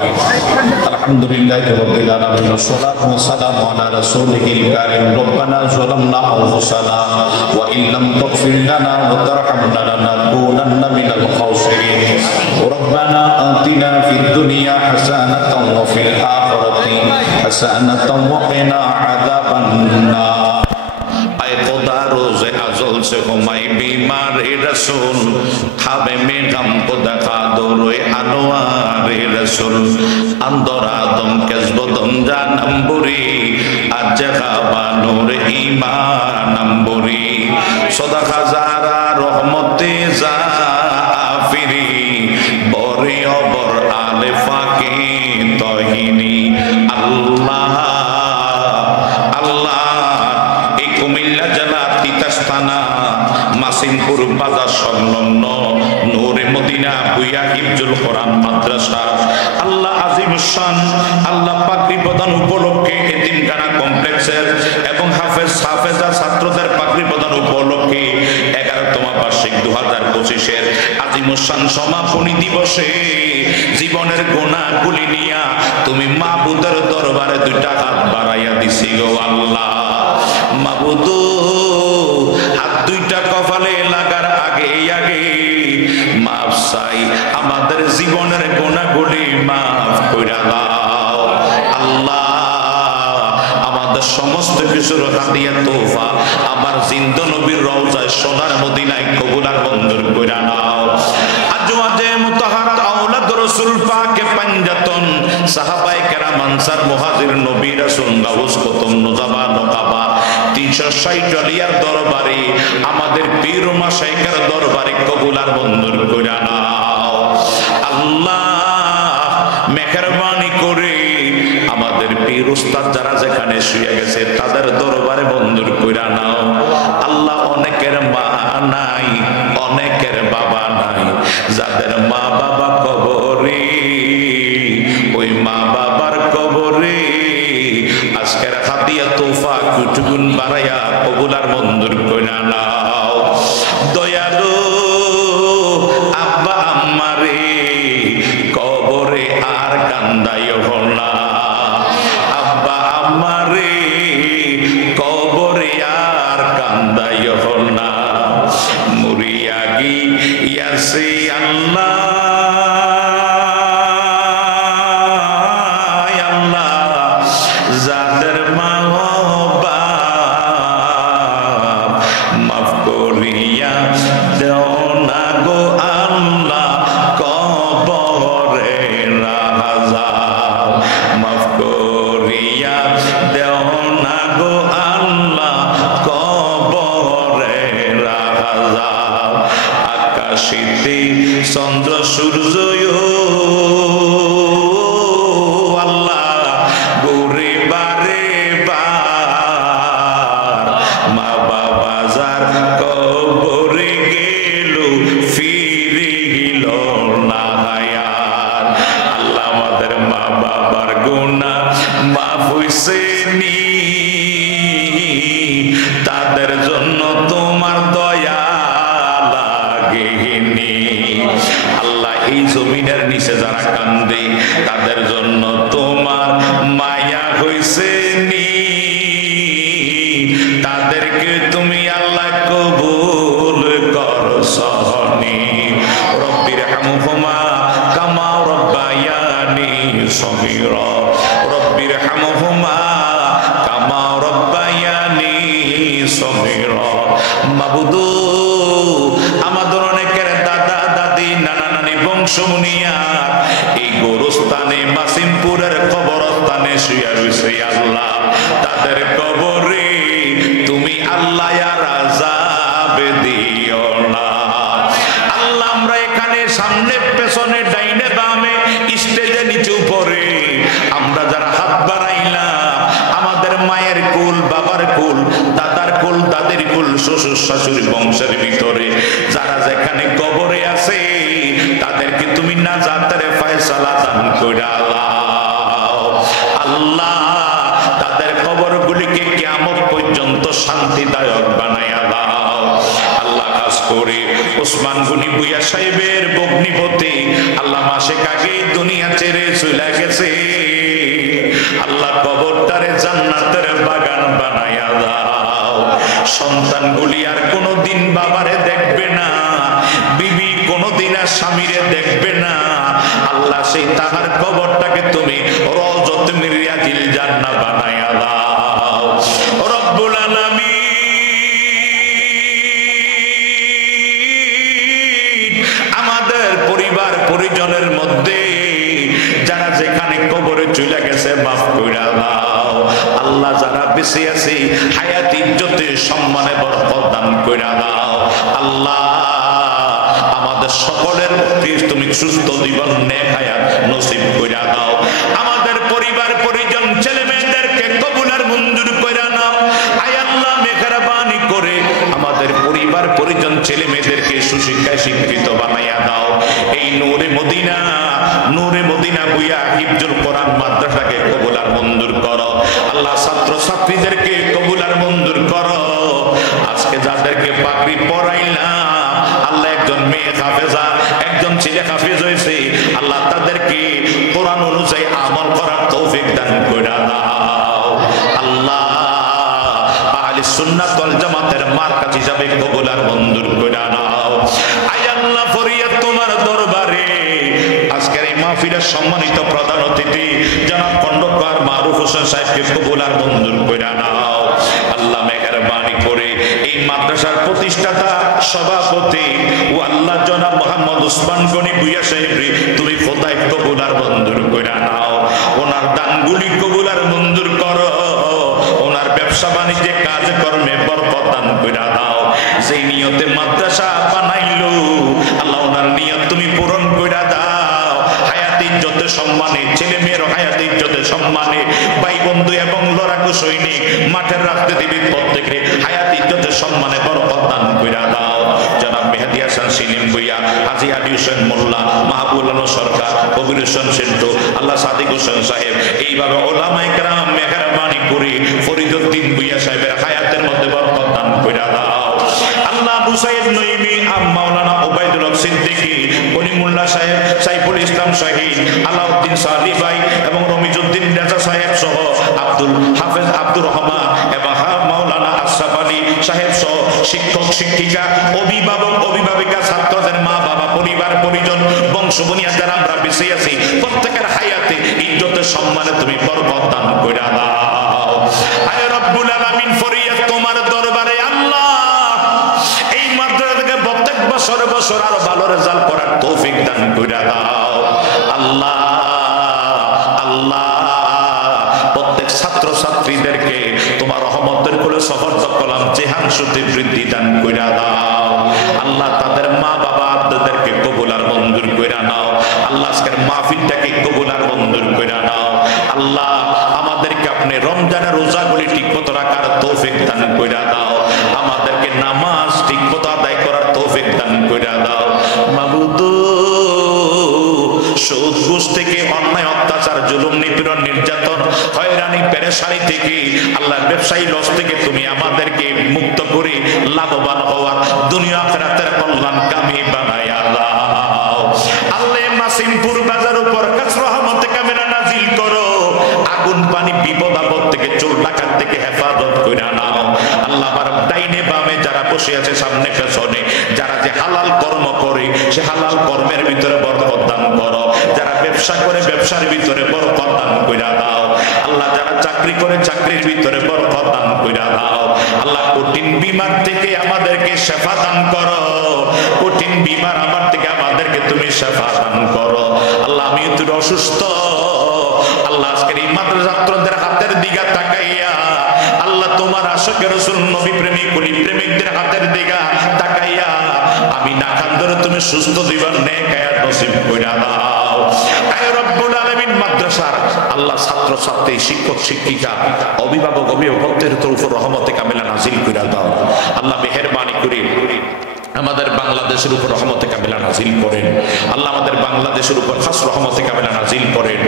আলহামদুলিল্লাহি রাব্বিল আলামিন ওয়াসসালাতু ওয়াসসালামু আলা রাসূলিল কারীম রব্বানা যালামনা আনফুসানা ওয়া ইল্লাম তাগফির লানা ওয়া তারহামনা লানাকুনান্না মিনাল খাসিরিন রব্বানা আতিনা ফিদ দুনিয়া হাসানাতাও ওয়া ফিল আখিরাতি হাসানাতাও ওয়া কিনা আযাবান নার। আয় খোদা রোজে আজল से हुमाई बीमार रसूल खाबे में गम को देखा दो रोए अनवार रसूल अंदर आदम कसबदम जानम्बुरी आज खाबानूर ईमानम्बुरी सदा खजारा रहमते जाफिरी बरे अबर आले फाके तहिनी अल्लाह अल्लाह কুমিল্লা জেলা তিতাসথানা মাসিমপুর বাজার সংলগ্ন নূরে মদিনা বুয়া হিফজুল কোরআন মাদ্রাসা আল্লাহ আজিম শান আল্লাহ পাগড়ি প্রদান উপলক্ষে এতিমখানা কমপ্লেক্সের এবং হাফেজা ছাত্রদের পাগড়ি প্রদান উপলক্ষে 11তম বার্ষিক 2025-এর আজিম শান সমাপনী দিবসে জীবনের গুনাহগুলি নিয়া তুমি মাবুদের দরবারে দুইটা হাত বাড়াইয়া দিছি গো আল্লাহ। মাবুদু হাত দুইটা কপালে লাগার আগে আগে মাফ চাই, আমাদের জীবনের গুনাহগুলি মাফ কইরা দাও আল্লাহ। আমাদের সমস্ত কিছুর হাদিয়া তোফা আমার জিন্দা নবীর রওজায় সোনার মদিনায় কবুল আর মঞ্জুর কইরা নাও। আজওয়াজে মুতাহারাত আওলাদ রাসূল পাকে পাঞ্জাতন সাহাবায়ে কেরাম আনসার মুহাজির নবী রাসূল গাউস কুতুব নুজাবা নকাবা 360 আলিয়ার দরবারে আমাদের পীর ও মাশায়েখের দরবারে কবুল আর মঞ্জুর কইরা নাও আল্লাহ। মেহেরবানি করে আমাদের পীর উস্তাদ যারা যেখানে শুয়ে গেছে তাদের দরবারে মঞ্জুর কইরা নাও আল্লাহ। অনেকের মা নাই, অনেকের বাবা নাই, যাদের মা বাবা কবরে ওই মা বাবার কবরে আজকের হাদিয়া তোফা কুটুগুন বাড়াইয়া কবুল আর মঞ্জুর কইরা নাও। দয়ালু আব্বা আম্মারে কবরে আর কান্দাইও না, আব্বা আম্মারে কবরে আর কান্দাইও না। মুরিয়া গিয়াছে আল্লাহ যাদের মা বাপ মাফ করিয়া দেও না গো আল্লাহ কবরে রাজাব, মাফ করিয়া দেও না গো আল্লাহ কবরে রাজাব। আকাশিতে চন্দ্র সূর্য কবরে গেল ফিরিল না হায়াত। আল্লাহ আমাদের মা বাবার গুনাহ মাফ হইছে নি, তাদের জন্য তোমার দয়া লাগেনি আল্লাহ। এই জমিনের নিচে যারা কান্দে তাদের জন্য তোমার মায়া হইছে নি, তাদেরকে তুমি আল্লাহ কবুল করছনি। রব্বির হামহুমা কামা রব্বায়ানি সগীরা, রব্বির হামহুমা কামা রব্বায়ানি সগীরা। মাবুদু আমাদের অনেকের দাদা দাদি নানা নানি বংশ মুনিয়ার এই গোরস্থানে মাসিমপুরের কবরস্থানে শুয়ে রয়েছে আল্লাহ, তাদের কবরে তুমি আল্লাহ আর আযাব দিও না আল্লাহ। আমরা এখানে সামনে পেছনে ডাইনে বামে স্টেজে নিচে উপরে আমরা যারা হাত বাড়াইলাম আমাদের মায়ের কুল বাবার কুল দাদার কুল দাদির কুল শ্বশুর শাশুড়ি বংশের ভিতরে যারা যেখানে কবরে আছে তাদেরকে তুমি নাজাতের ফয়সালা দান কইরা দাও আল্লাহ। তাদের কবরগুলিকে কিয়ামত পর্যন্ত শান্তিদায়ক বানায়া দাও আল্লাহ। কাজ করে ওসমান গনি বুয়া সাহেবের বগ্নিপতি আল্লাহ মাসে আগে দুনিয়া ছেড়ে চলে চলে গেছে, আল্লাহ কবরটারে জান্নাতের বাগান বানায়া দাও। সন্তানগুলি আর কোনোদিন বাবারে দেখবে না, বিবি কোনোদিন আর স্বামীরে দেখবে না। আল্লাহ সেই তাহার কবরটাকে তুমি রওজাতুম মিন রিয়াজিল জান্নাহ বানায়া দাও। রব্বুল আলামিন আমাদের পরিবার পরিজনের মধ্যে যারা যেখানে কবরে চলে গেছে মাফ কইরা দাও। আল্লাহ যারা বেঁচে আছে হায়াত ইজ্জতে সম্মানে বরকত দান কইরা দাও। আল্লাহ আমাদের সকলের তুমি সুস্থ জীবন নেক হায়াত নসিব কইরা দাও। আমাদের পরিবার পরিজন ছেলে মেয়েদেরকে কবুল আর মঞ্জুর কইরা নাও। আয় আল্লাহ মেহেরবানি করে আমাদের পরিবার পরিজন ছেলে মেয়েদেরকে সুশিক্ষায় শিক্ষিত বানাইয়া দাও। এই নূরে মদিনা বুয়া হিফজুল কোরআন মাদ্রাসাকে কবুল আর মঞ্জুর করো। আল্লাহ ছাত্র ছাত্রীদেরকে কবুল আর মঞ্জুর করো। আজকে যাদেরকে পাগড়ি পরাইলাম, আল্লাহ একজন মেয়ে হাফেজা, একজন ছেলে হাফেজ হয়েছে, আল্লাহ তাদেরকে কোরআন অনুযায়ী আমল করার তৌফিক দান কইরা দাও। আল্লাহ আহলে সুন্নাত ওয়াল জামাতের মার্কাজ হিসাবে কবুল আর মঞ্জুর কইরা নাও। আয় আল্লাহ ফরিয়াদ তোমার দরবারে আজকের এই মাহফিলের সম্মানিত প্রধান অতিথি জনাব খন্দকার মারুফ হোসেন সাহেবকে কবুল আর মঞ্জুর কইরা নাও। আল্লাহ মেহেরবানি করে এই মাদ্রাসার প্রতিষ্ঠাতা সভাপতি ও আল্লাহ জনাব মোহাম্মদ উসমান গনি ভুইয়া সাহেবরে তুমি খোদায় কবুল আর মঞ্জুর কইরা নাও। ওনার দানগুলি কবুল আর মঞ্জুর করো। ওনার ব্যবসা বাণিজ্যে কাজ কর্মে বরকত দান কইরা দাও। যেই নিয়তে মাদ্রাসা বানাইলো আল্লাহ ওনার নিয়ত তুমি পূরণ কইরা দাও। হায়াত ইজ্জতে সম্মানে, ছেলে মেয়ের হায়াত ইজ্জতে সম্মানে, ভাই বন্ধু এবং লড়াকু সৈনিক মাঠের রাজনীতিবিদ প্রত্যেকে হায়াত ইজ্জতে সম্মানে বরকত দান কইরা দাও। জনাব মেহেদী হাসান সিলিম ভুইয়া, হাজী আলী হোসেন মোল্লা, মাহবুব আলম সরকার, কবির হোসেন সিদ্ধু, আল্লাহ সাদিক হোসেন সাহেব, এইভাবে ওলামায়ে কেরাম মেহেরবানি করে ফরিদউদ্দিন ভুইয়া সাহেবের হায়াতের মধ্যে বরকত দান কইরা দাও। আল্লাহ আবু সাইদ নঈমি, মাওলানা ওবায়দুল হক সিদ্দিকী, কলিমুল্লাহ সাহেব, সাইফুল ইসলাম শহীদ, আলাউদ্দিন সাদি ভাই এবং রমিজউদ্দিন রাজা সাহেব সহ আব্দুল হাফেজ আব্দুর রহমান এবং মাওলানা আশরাফ আলী সাহেব সহ শিক্ষক শিক্ষিকা, অভিভাবক অভিভাবিকা, ছাত্রদের মা বাবা, পরিবার পরিজন, বংশ বুনিয়াদ যারা আমরা বেঁচে আছি প্রত্যেকের হায়াতে ইজ্জতের সম্মানে তুমি বরকত দান কইরা দাও। আয় রব্বুল আলামিন ফরিয়াদ তোমার দরবারে আল্লাহ এই মাদ্রাসা থেকে প্রত্যেক বছর আরো ভালো রেজাল্ট করার তৌফিক দান কইরা দাও। আল্লাহ প্রত্যেক ছাত্র ছাত্রীদেরকে তোমার রহমতের কোলে সফরত কলাম চেহান সুতি বৃদ্ধি দান কইরা দাও। আল্লাহ তাদের মা বাবা আব্দুদেরকে কবুল আর মঞ্জুর কইরা নাও। আল্লাহ আজকের মাহফিলটাকে কবুল আর মঞ্জুর কইরা নাও। আল্লাহ আমাদেরকে আপনি রমজানের রোজাগুলি ঠিকমতো রাখার তৌফিক দান কইরা দাও। আমাদেরকে নামাজ ঠিকমতো আদায় করার তৌফিক দান কইরা দাও। মাবুদ সুদ ঘুষ থেকে, অন্যায় অত্যাচার জুলুম নিপীড়ন নির্যাতন হয়রানি পেরেশানি থেকে, আল্লাহ ব্যবসায়ী লস থেকে তুমি আমাদেরকে মুক্ত করে লাভবান হওয়ার দুনিয়া আখিরাতের কল্যাণ কামি বানায়া দাও। আল্লাহ মাসিমপুর বাজার উপর কাছ রহমতে কামেরা নাজিল করো। আগুন পানি বিপদ আপদ থেকে চোর ডাকাত থেকে হেফাজত কইরা নাও। আল্লাহ আমার ডাইনে বামে যারা বসে আছে সামনে পেছনে, যারা যে হালাল কর্ম করে সে হালাল কর্মের ভিতরে বরকত দান করো। যারা ব্যবসা করে ব্যবসার ভিতরে বরকত দান কইরা দাও। আল্লাহ যারা চাকরি করে চাকরির ভিতরে বরকত দান কইরা দাও। আল্লাহ কঠিন বিমার থেকে আমাদেরকে শিফা দান করো। কঠিন বিমার আমার থেকে আমাদেরকে তুমি শিফা দান করো। আল্লাহ আমি তো অসুস্থ, আল্লাহ আজকের এই মাদ্রাসা ছাত্রদের হাতের দিকে তাকাইয়া আল্লাহ তোমার আশিক রাসূল নবী প্রেমিক কুলি প্রেমিকদের হাতের দিকে তাকাইয়া আমি না খান ধরে তুমি সুস্থ জীবন নেক হায়াত নসিব কইরা দাও। আয় রব্বুল আলামিন মাদ্রাসার আল্লাহ ছাত্র ছাত্রী, শিক্ষক শিক্ষিকা, অভিভাবক অভিভাবকদের উপর রহমতে কামিলা নাজিল কইরা দাও। আল্লাহ মেহেরবানি করে আমাদের বাংলাদেশের উপর রহমতে কামিলা নাজিল করেন আল্লাহ, আমাদের বাংলাদেশের উপর খাস রহমতে কামিলা নাজিল করেন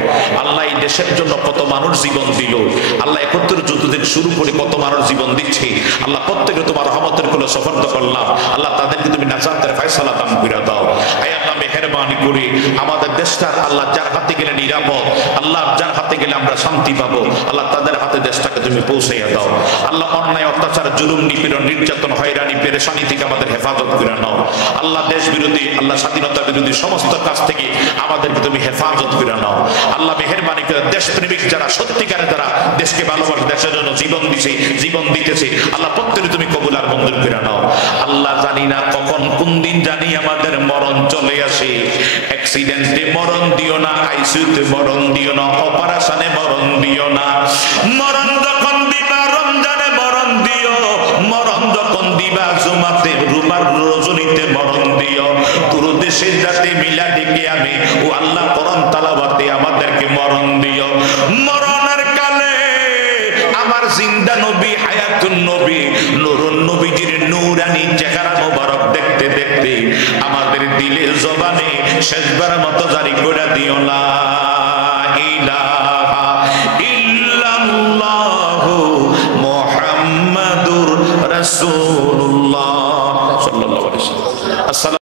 আল্লাহ। এই দেশের জন্য কত মানুষ জীবন দিল আল্লাহ, 71 যুদ্ধ থেকে শুরু করে কত মানুষ জীবন দিচ্ছে আল্লাহ, প্রত্যেকে তোমার রহমতের কোলে সফর্দ করলাম আল্লাহ, তাদেরকে তুমি নাজাতের ফয়সালা দান করে দাও। আয় আল্লাহ মেহেরবানি করে আমাদের দেশটার আল্লাহ যার হাতে গেলে নিরাপদ, আল্লাহ যার হাতে গেলে আমরা শান্তি পাবো আল্লাহ, তাদের হাতে দেশটাকে তুমি পৌঁছাইয়া দাও আল্লাহ। অন্যায় অত্যাচার জুলুম নিপীড়ন নির্যাতন হয়রানি পেরেশানি থেকে আমাদের হেফাজত করে নাও আল্লাহ। দেশ বিরোধী আল্লাহ স্বাধীনতা বিরোধী সমস্ত কাজ থেকে আমাদেরকে তুমি হেফাজত করে নাও আল্লাহ। মেহেরবানি করে দেশপ্রেমিক যারা সত্যিকারে যারা দেশকে ভালোবাসে, দেশের জন্য জীবন দিছে জীবন দিতেছে আল্লাহ, প্রত্যেকে তুমি কবুল আর মঞ্জুর করে নাও আল্লাহ। জানি না কখন কোন দিন জানি আমাদের মরণ চলে আসে, অ্যাক্সিডেন্টে মরণ দিও না, আইসিইউতে মরণ দিও না, অপারেশনে মরণ দিও না। মরণ যখন দিবা রমজানে মরণ দিও, মরণ যখন দিবা জুমাতে রুমার রজনীতে মরণ দিও, পুরো দেশের যাতে মিলাদে কিয়ামে ও আল্লাহ কোরআন তেলাওয়াতে আমাদেরকে মরণ দিও। মরণের কালে আমার জিন্দা নবী হায়াতুন নবী নূরুন নবীজির নূরানি চেহারা মোবারক দেখতে দেখতে আমাদের দিলে জবানে শেষবার মতো জারি করে দিও লা ইলাহা ইল্লাল্লাহু মুহাম্মাদুর রাসূলুল্লাহ সাল্লাল্লাহু আলাইহি ওয়াসাল্লাম।